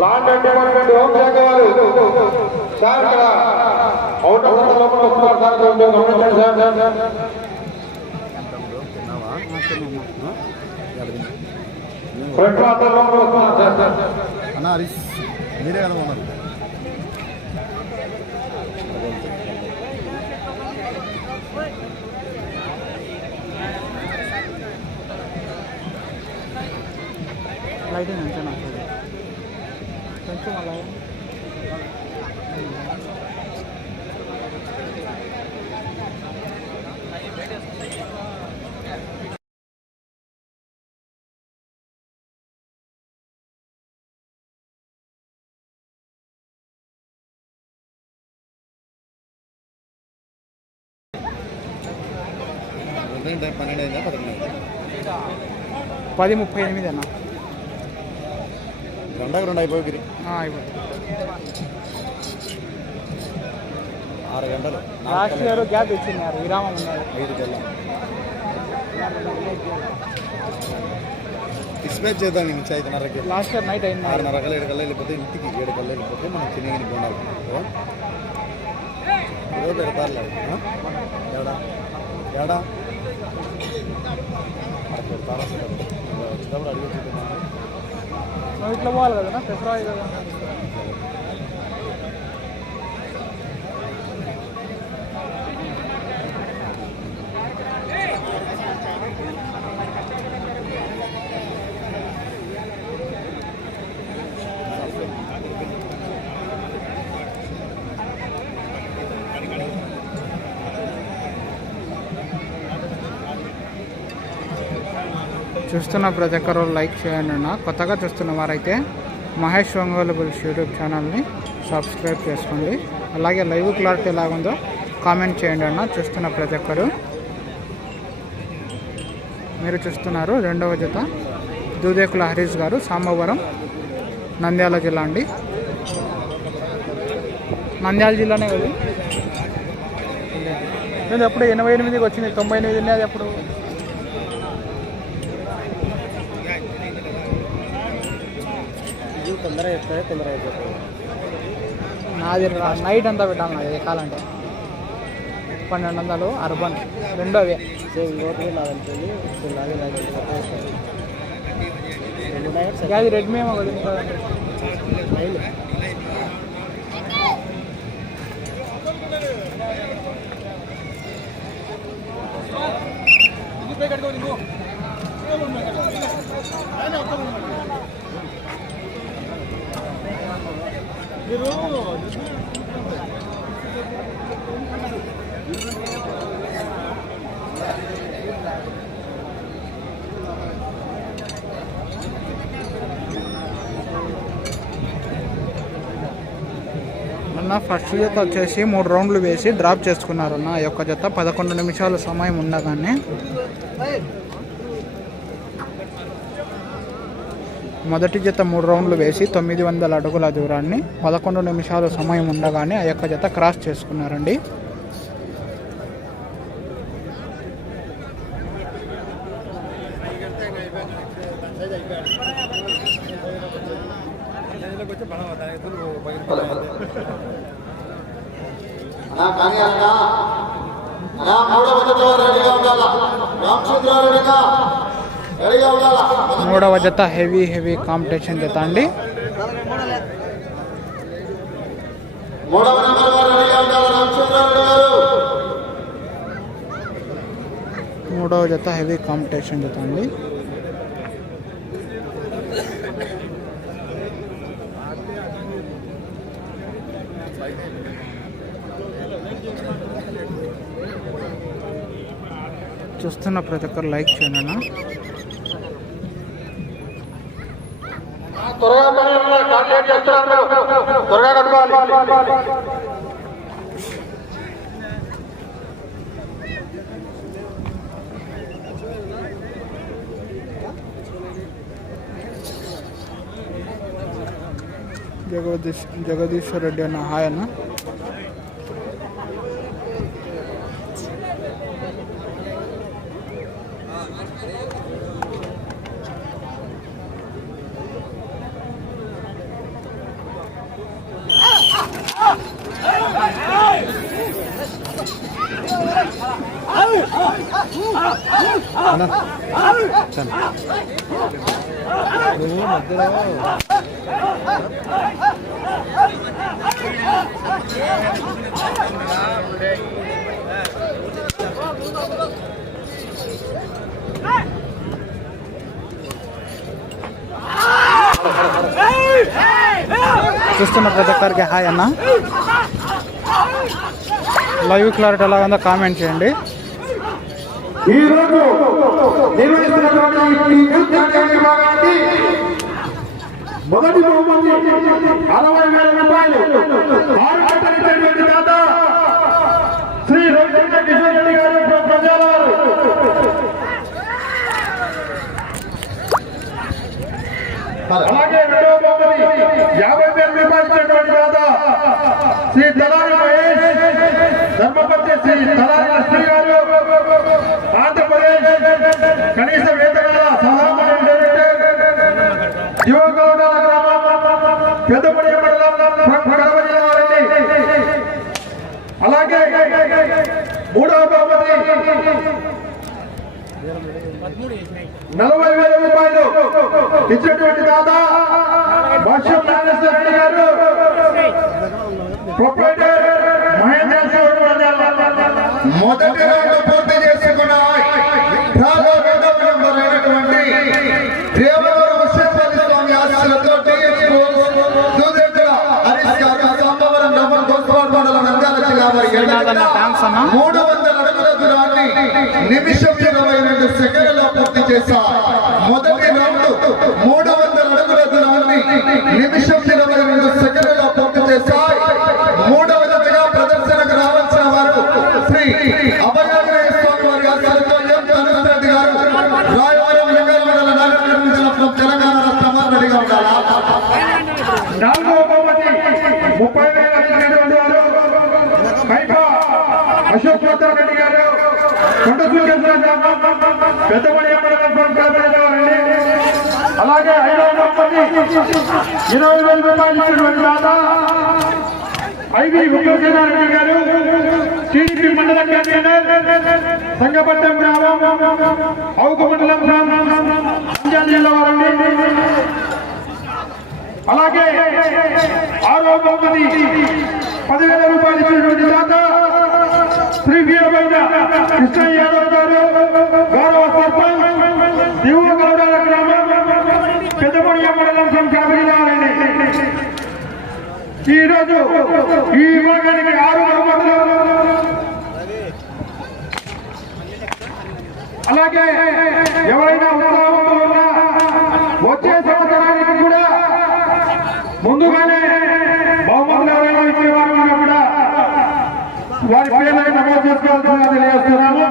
Land department హోంశాఖ వారు sir ఇక్కడ అవుట్ ఆఫ్ లోపల వస్తున్నారు సార్ కొంచెం గమనించండి సార్. ఫ్రంట్ లోపల వస్తున్నారు సార్ మీరే కదా లైటింగ్ అంతే నాకు. కొంచెం అలా. పన్నెండు పది ముప్పై ఎనిమిది అన్న. రెండకు రెండు అయిపోయి ఆరు గంటలు. లాస్ట్ ఇయర్ గ్యాప్ ఇచ్చినారు విరామం ఉన్నారు ఐదు కల్లా డిస్పాచ్ చేద్దాం నుంచి ఐదున్నరకి లాస్ట్ ఇయర్ నైట్ అయింది. ఆరున్నర కల్లా ఏడు కల్లా వెళ్ళిపోతే ఇంటికి ఏడు కల్లా వెళ్ళిపోతే మనం చిన్నగిని పోండాలి ఏదో పెడతారులే? ఏడా? ఏడా? అక్కడ పెడతారా? అసలు? వచ్చేటప్పుడు అడిగి చూద్దాం నువ్వు ఇట్లా పోవాలి కదా చూస్తున్న ప్రతి ఒక్కరు లైక్ చేయండి అన్న. కొత్తగా చూస్తున్న వారైతే మహేష్ వంగోలబుల్స్ యూట్యూబ్ ఛానల్ని సబ్స్క్రైబ్ చేసుకోండి. అలాగే లైవ్ క్లారిటీ ఎలాగుందో కామెంట్ చేయండి అన్న. చూస్తున్న ప్రతి ఒక్కరు. మీరు చూస్తున్నారు రెండవ జత. దూదేకుల హరీష్ గారు సాంబవరం నంద్యాల జిల్లా అండి. నంద్యాల జిల్లానే కదా? నేను ఎప్పుడు ఎనభై ఎనిమిదికి వచ్చింది తొంభై ఎనిమిది అది ఎప్పుడు? తొందర చెప్తాయి తొందర అయిపోతాయి నాది నైట్ అంతా పెట్టాలి నాది ఎక్కాలంటే పన్నెండు వందలు అర్బన్ రెండు అవే సేమ్ అది రెడ్మీ ఏమో కదా. అన్న ఫస్ట్ జత వచ్చేసి మూడు రౌండ్లు వేసి డ్రాప్ చేసుకున్నారు అన్న. ఈ యొక్క జత పదకొండు నిమిషాల సమయం ఉండగానే మొదటి జత మూడు రౌండ్లు వేసి తొమ్మిది వందల అడుగుల దూరాన్ని పదకొండు నిమిషాల సమయం ఉండగానే ఆ యొక్క జత క్రాస్ చేసుకున్నారండి నా కానీ అన్న నా మూడవ జత రెడీగా ఉండాలా రామచంద్రారెడ్డిగా రెడీగా ఉండాలా హెవీ హెవీ కాంపిటీషన్ జత అండి. మూడవ జత హెవీ కాంపిటీషన్ జత అండి. చూస్తున్న ప్రతి ఒక్కరు లైక్ చేయండి అన్న త్వరగా పని ఉన్నారు. త్వరగా కట్టుకోవాలి జగదీష్ జగదీశ్వర్ రెడ్డి అన్న హాయ్ అన్న నువ్వు మధ్యలో చూస్తున్న ప్రతి ఒక్కరికి హాయ్ అన్న. లైవ్ క్లారిటీ ఎలా ఉందో కామెంట్ చేయండి. ఈరోజు నిర్వహిస్తున్నటువంటి ఈ యూత్ విభాగానికి మొదటి బహుమతి అరవై వేల రూపాయలు. ఆరు దాత శ్రీ రవిచంద్ర కిషోర్ రెడ్డి గారు ప్రజల అలాగే రెండవ బహుమతి యాభై వేల రూపాయలు ఇచ్చినటువంటి దాత శ్రీ దళారి మహేష్. ధర్మపతి శ్రీ దళారి గారు ఆంధ్రప్రదేశ్ కనీస వేతనాల సహాయం డైరెక్టర్ యువగౌడ పెద్దపడి మండలం కడప జిల్లా వారండి. అలాగే మూడవ బహుమతి నలభై వేల రూపాయలు ఇచ్చినటువంటి దాదా వర్షం నాగేశ్వర రెడ్డి గారు. మొదటి రౌండ్ పూర్తి చేసుకున్న డ్రాలో రెండవ నెంబర్ అయినటువంటి విశ్వేశ్వర స్వామి మూడు వందల అడుగుల దూరాన్ని నిమిషం ఇరవై రెండు సెకండ్లలో పూర్తి చేశారు మొదటి రౌండ్ మూడు వందల అడుగుల దూరాన్ని నిమిషం ఇరవై రెండు సెకండ్లలో పూర్తి చేశారు శ్రీ స్వామి వారి ఆశలతో ఎం కనురెడ్డి గారు రాయవరం లింగల మండల జిల్లా తెలంగాణ రాష్ట్రం రెడీగా ఉండాలా బహుమతి ముప్పై వేల అశోక్ రెడ్డి గారు కొండ అలాగే బహుమతి ఇరవై వేల రూపాయలు ఇచ్చినటువంటి దాత ఐవి ఉగ్రసేనారెడ్డి గారు టీడీపీ మండల కన్వీనర్ సంగపట్నం గ్రామం అవుకు మండలం అంజాల జిల్లా వారండి. అలాగే ఆరో బహుమతి పదివేల రూపాయలు ఇచ్చినటువంటి దాత శ్రీ వీరభద్ర కృష్ణ యాదవ్ గారు గౌరవ సర్పంచ్ దివుగౌడ గ్రామం పెద్దపడి మండలం సంఖ్యాభిలాలని ఈ రోజు ఈ విభాగానికి ఆరు బహుమతులు అలాగే ఎవరైనా ఉత్సాహంతో ఉన్నా వచ్చే సంవత్సరానికి కూడా ముందుగానే బహుమతులు ఎవరైనా ఇచ్చేవారు ఉన్నా కూడా వారి పేర్లను నమోదు చేసుకోవాల్సిందిగా తెలియజేస్తున్నాము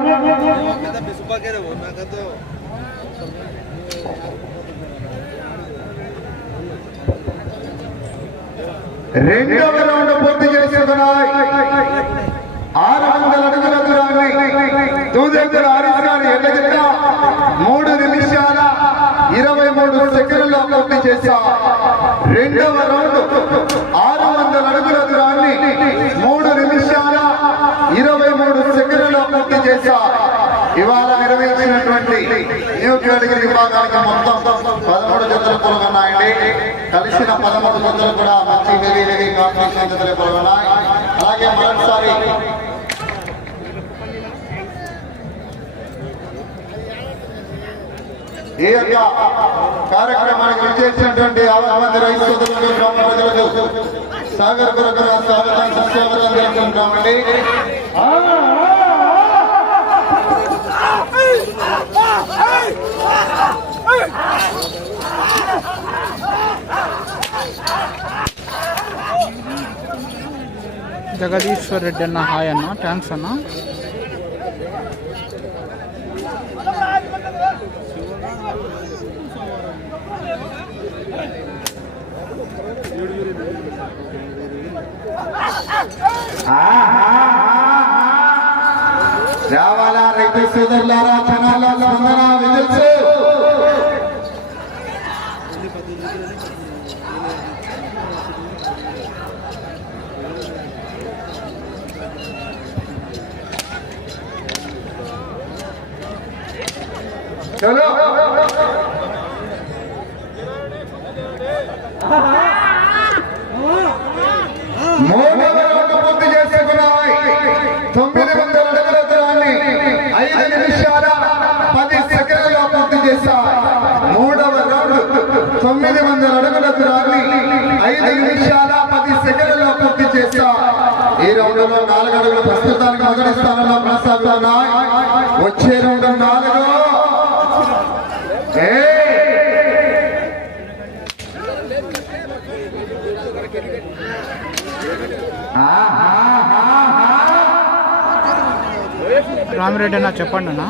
రెండవ రౌండ్ పూర్తి చేసుకున్నాయి ఆరు వందల అడుగుల దూరాన్ని దూదేకుల ఆరు గారి మూడు నిమిషాల ఇరవై మూడు సెకండ్లలో పూర్తి చేశా. రెండవ రౌండ్ ఆరు వందల అడుగుల దూరాన్ని మూడు నిమిషాల ఇరవై మూడు సెకండ్లలో పూర్తి చేశా. ఇవాళ నిర్వహించినటువంటి న్యూ కేటగిరీ విభాగానికి మొత్తం పదమూడు జతలు పొలగన్నాయండి. కలిసిన పదమూడు జతలు కూడా మంచి కాంపిటీషన్ జతలు పొలగన్నాయి. అలాగే మరొకసారి ఈ యొక్క కార్యక్రమానికి విచ్చేసినటువంటి యాభై రైతు సోదరులకు గ్రామ ప్రజలకు సాగర్ కొరకు స్వాగతం సుస్వాగతం తెలుపుకుంటామండి. జగదీశ్వర్ రెడ్డి అన్న హాయ్ అన్న థ్యాంక్స్ అన్న. రావాలా రైతు సోదరులారా జనాల స్పందన విజిల్స్ చలో మూడవ ఐదు నిమిషాల పది సెకండ్లలో పూర్తి చేశా మూడవ రౌండ్ తొమ్మిది వందల అడుగుల దూరాన్ని ఐదు నిమిషాల పది సెకండ్లలో పూర్తి చేశా ఈ రౌండ్లో నాలుగు అడుగులు ప్రస్తుతానికి మొదటి స్థానంలో కొనసాగుతున్నాయి వచ్చే రౌండ్ నాలుగు. రేట్ అన్నా చెప్పండి అన్న.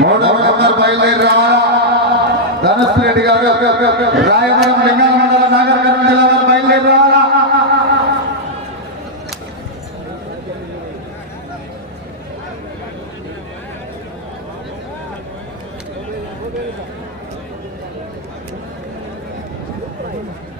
మూడవ నెంబర్ బయలుదేరి రావాలా? ధనుష్ రెడ్డి గారు రాయవరం లింగాల మండలం నాగర్ నాగరికర్ణ జిల్లా బయలుదేరి రావాలా? రావాలా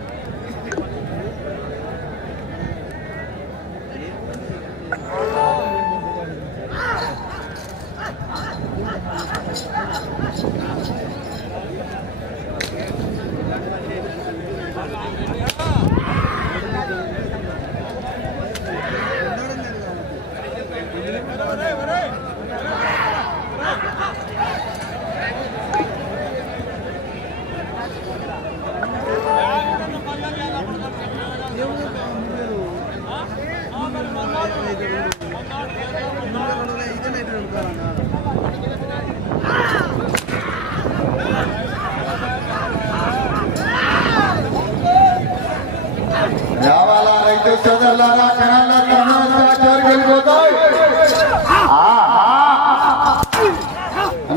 సోదరులారా జనాల కర్ణాటక చివరికి వెళ్ళిపోతాయి.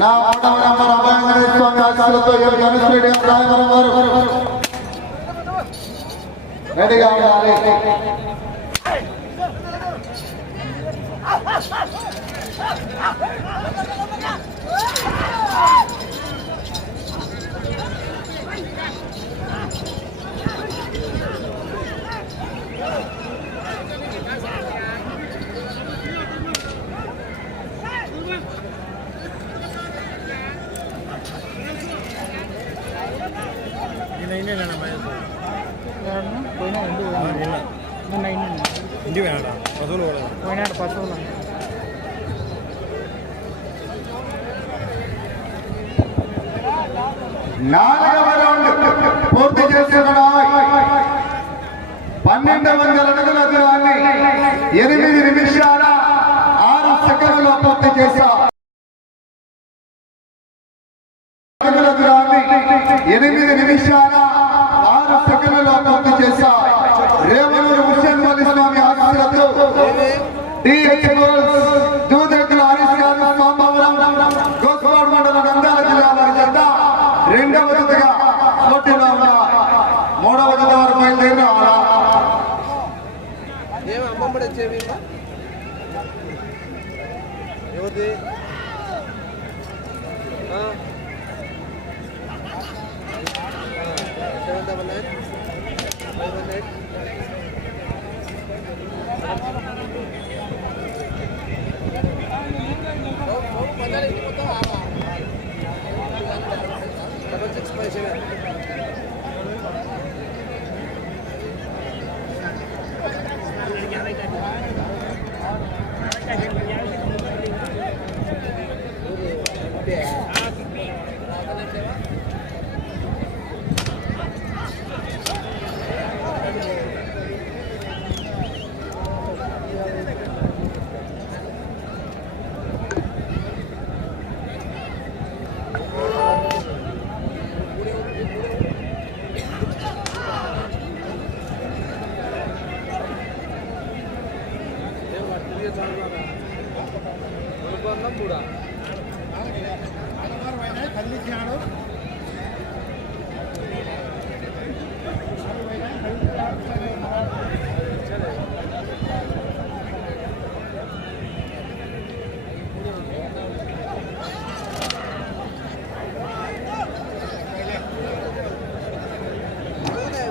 నా మూడవ నంబర్ అభయాంగ స్వామి ఆశీస్సులతో ఎం రాయవరం వారు రెడీగా ఉండాలి. ఇంటి పోయినాడా పదవులు కూడా పోయినాడు పశువులు. నాలుగవ రౌండ్ పూర్తి చేసుకున్నాయి పన్నెండు వందల అడుగుల దూరాన్ని ఎనిమిది నిమిషాల ఆరు సెకండ్లలో పూర్తి చేశారు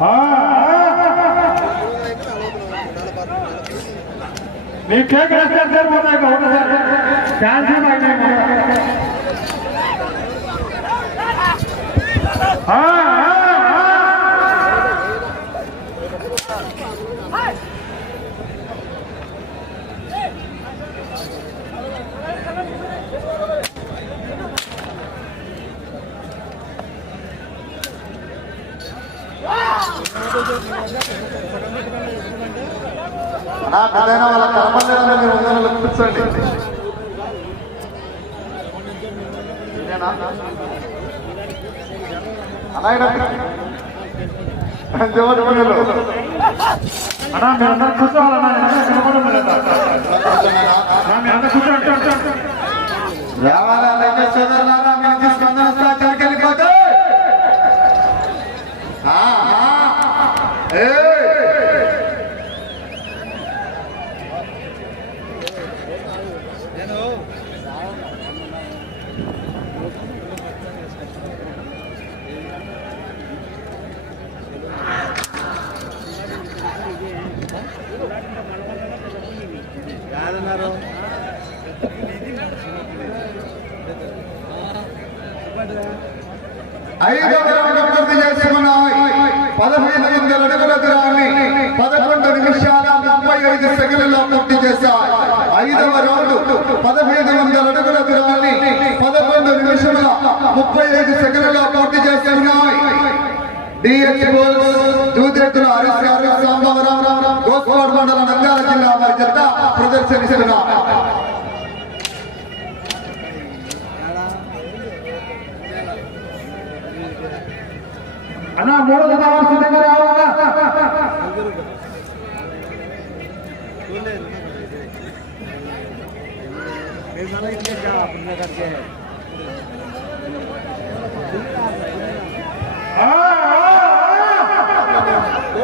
아! మీ కేక్ వేస్తే సరిపోతాయి ఒకసారి క్యాన్సిల్ అయినాయి ఆ, ఆ, ఆ. నా పెద్దయిన వాళ్ళ కనపడలేదని మీరు కూర్చోండి కూర్చోవాలన్నా కూర్చోండి దేవాలయాలైతే సోదరులారా యాదన్నారు ఐదవ రౌండ్ పూర్తి చేసుకున్నాయి పదహైదు వందల అడుగుల దూరాన్ని పదకొండు నిమిషాల ముప్పై ఐదు సెకండ్లలో పూర్తి చేశాయి ఐదవ రౌండ్ పదహైదు వందల అడుగుల దూరాన్ని పదకొండు నిమిషముల ముప్పై ఐదు సెకండ్లలో పూర్తి చేస్తున్నాయి. డిఎచ్ దూదెత్తుల హరీష్ గారు మండల నంద్యాల జిల్లా వారి జత ప్రదర్శనిస్తున్నారు అన్నా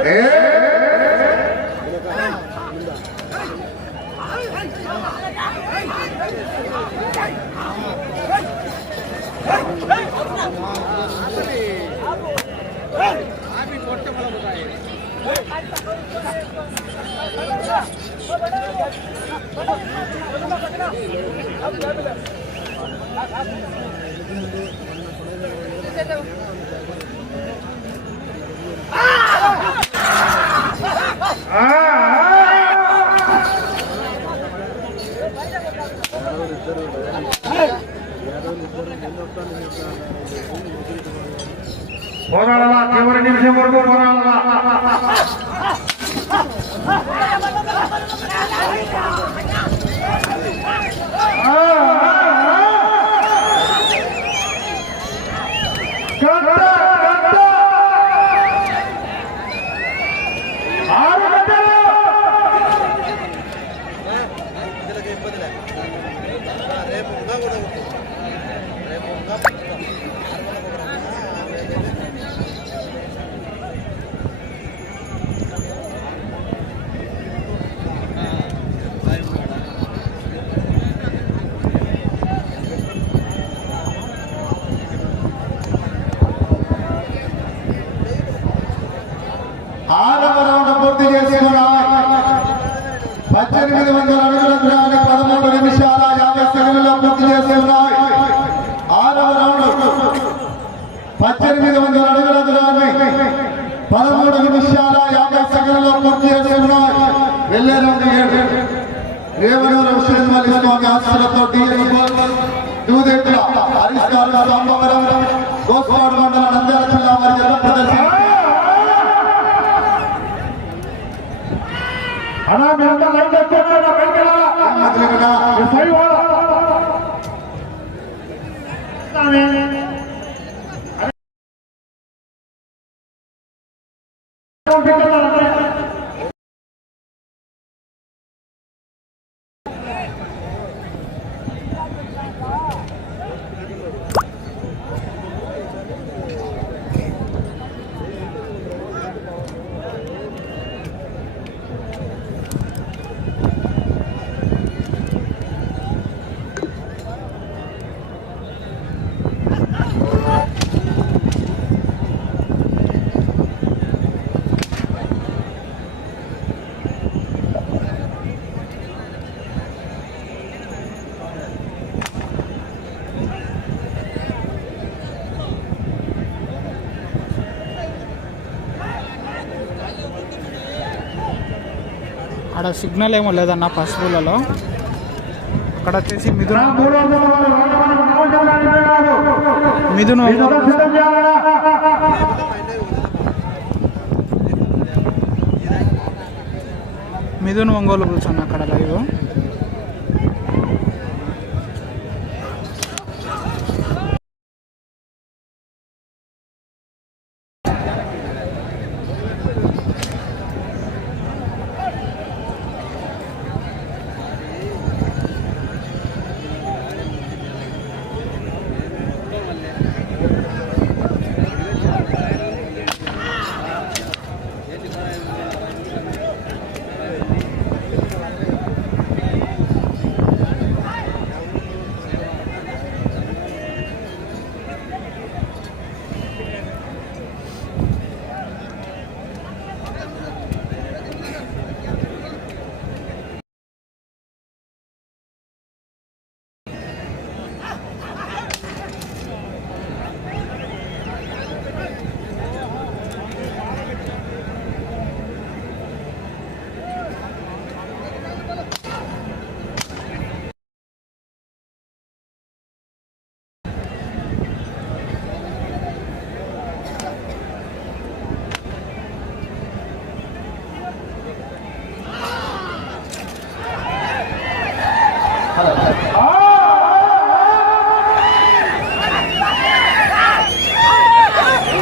మీరు বড় আল্লাহ কেমন নিমিশে মরবো বড় আল্লাহ ఆరవ రౌండ్ పూర్తి చేసుకున్నాయి పద్దెనిమిది వందల అడుగుల దూరాన్ని పదమూడు నిమిషాల యాభై సెకండ్లో పూర్తి చేసుకున్నాయి ఆరవ రౌండ్ పద్దెనిమిది వందల అడుగుల దూరాన్ని పదమూడు నిమిషాల యాభై సెకండ్లో పూర్తి చేసుకున్నాయి వెళ్ళే రౌండ్ ఏడు. రేవనూరు విశ్వేశ్వర స్వామి ఆశలతో దూదేట్ల Thank you. అక్కడ సిగ్నల్ ఏమో లేదన్న పసుపులలో. అక్కడ వచ్చేసి మిథున. మిథున మిథున్ ఒంగోలు కూర్చున్నా అక్కడ లైవ్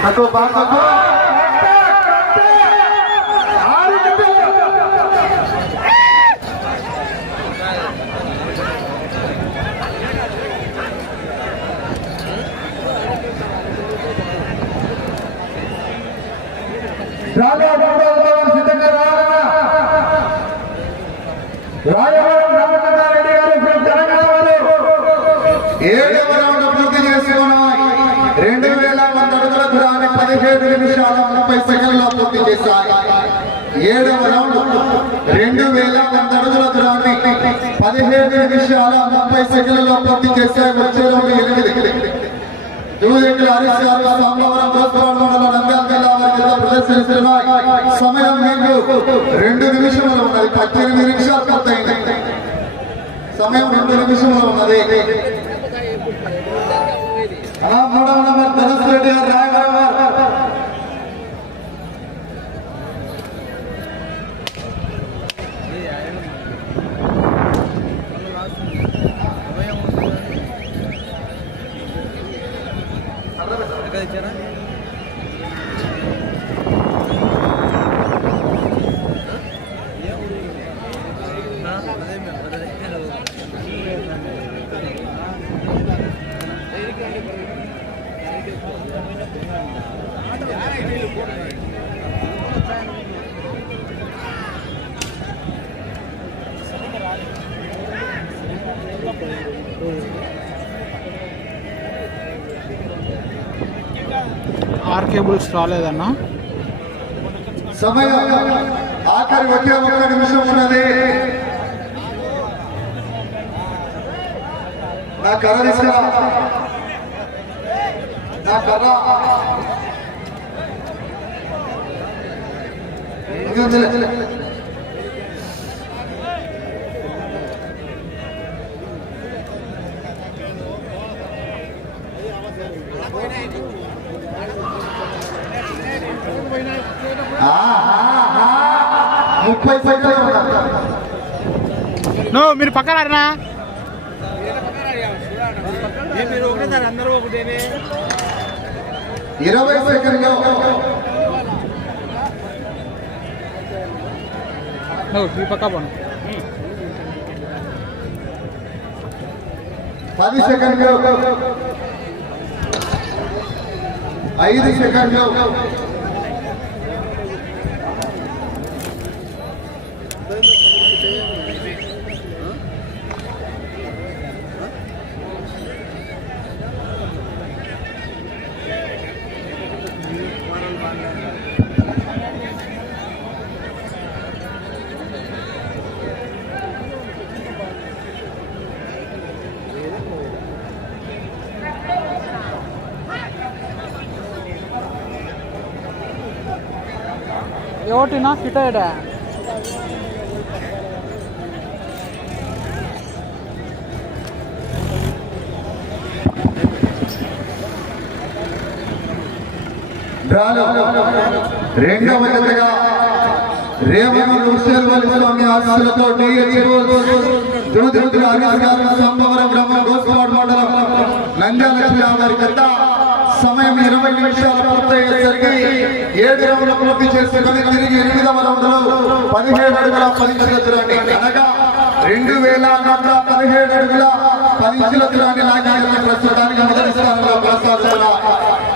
रखो बात रखो राजा राजा सिद्ध राजा राजा సాయి ఏడవ రౌండ్ రెండు వేల వంద అడుగుల దూరాన్ని పదిహేడు నిమిషాల ముప్పై సెకండ్లలో పూర్తి చేశాయి వచ్చే రౌండ్ ఎనిమిది. జూదెడ్డి హరీష్ గారు సోమవారం దోస్తవాడ మండలం నంద్యాల జిల్లా వారి కింద ప్రదర్శిస్తున్నాయి. సమయం మీకు రెండు నిమిషంలో ఉన్నది. పద్దెనిమిది నిమిషాలు పూర్తయింది. సమయం రెండు నిమిషంలో ఉన్నది. అలా మూడవ నెంబర్ ధనస్ రెడ్డి గారు రాయగారు ఆర్ కేబుల్స్ రాలేదన్న? సమయం ఆఖరి ఒకే ఒక్క నిమిషం ఉన్నది. నా కర్ర తీసుకురా నా కర్ర. ఇది ముప్పై సెకండ్లు మీరు పక్కన ఆడినా ఇరవై సెకండ్లు నో పక్క పోను. పది సెకండ్లు. ఐదు సెకండ్లు. ఎవటినా ఫిటైడా డ్రాలో రెండవ జతగా రేవతి ముసల్వల్ స్వామి ఆశీస్సులతో దూదృద్ర అధికారులు సంభవరం బ్రహ్మ గోస్వాడ్ మండలం నంద్యాల జిల్లా వారి సమయం ఇరవై నిమిషాలు పూర్తయ్యేసరికి ఏడు రౌండ్ల పూర్తి చేసుకుని తిరిగి ఎనిమిదవ రౌండ్లో పదిహేడు అడుగుల పది అనగా రెండు వేల నూట పదిహేడు అడుగుల పది దూరాన్ని ప్రస్తుతానికి మొదటి స్థానంలో కొనసాగుతున్నారు.